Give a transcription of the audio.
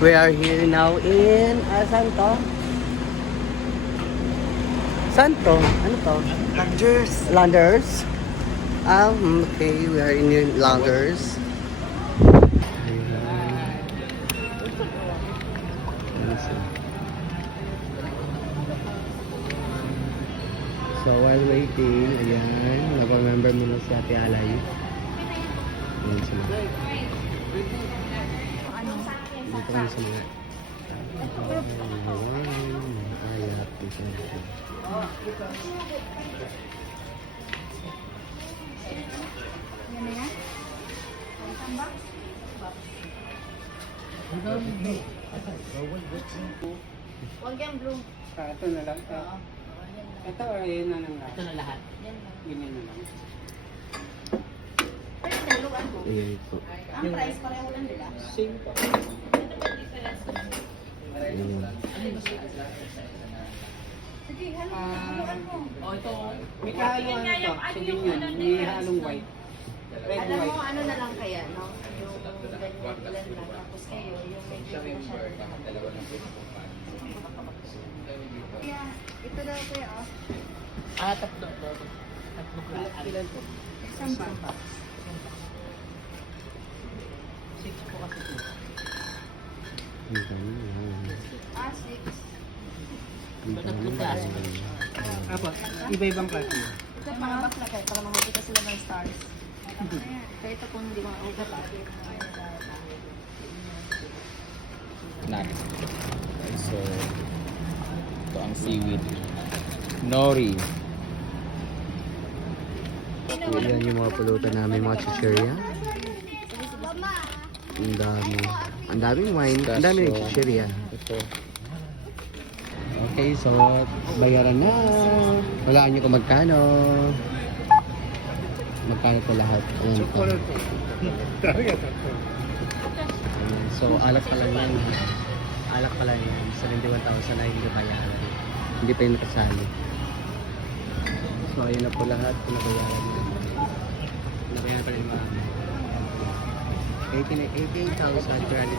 We are here now in Santo. Santo? Ano to? Landers. Landers? Okay, we are in Landers. So while waiting, ayan, nag-remember mo na si Ate Alay. Ayan sila. Dito kami sa mga ayat. Huwag yung blue. Ito na lang. Ito ayun na lang. Ito na lahat. Ganyan na lang. Pero naluan mo. Ayan po. Ang price pareho lang nila. Same po. Ayan. Sige, haluan mo. Oh, ito. May kahaluan ito. Sige yun. May halong white. Red Alam white. mo, ano na lang kaya, no? Yung ganyan lang. Tapos kayo, yung may pipila siya. Kaya, ito daw kuya, oh. Tatlo ilan po? Isang ba? Ang dami, ayan. 6. Ang dami. Apo, iba-ibang klase. Ito mga bakla kayo, para makikita sila ng stars. Kaya ito kung hindi makakita pa. Next. So, ito ang seaweed. Nori. Ayan yung mga pulutan namin, mga chichirya. Ang dami. Ang daming wine. Ang daming chichirya. Ito. Okay, so bayaran na. Walaan nyo kung magkano. Magkano po lahat. Ayan po. Ayan. So alak pa lang yan. Alak pa lang yan. 71,000 na hindi bayaran. Hindi pa yung nakasali. So ayun na po lahat. Pinabayaran na. Pinabayaran pa rin mga 88,000 per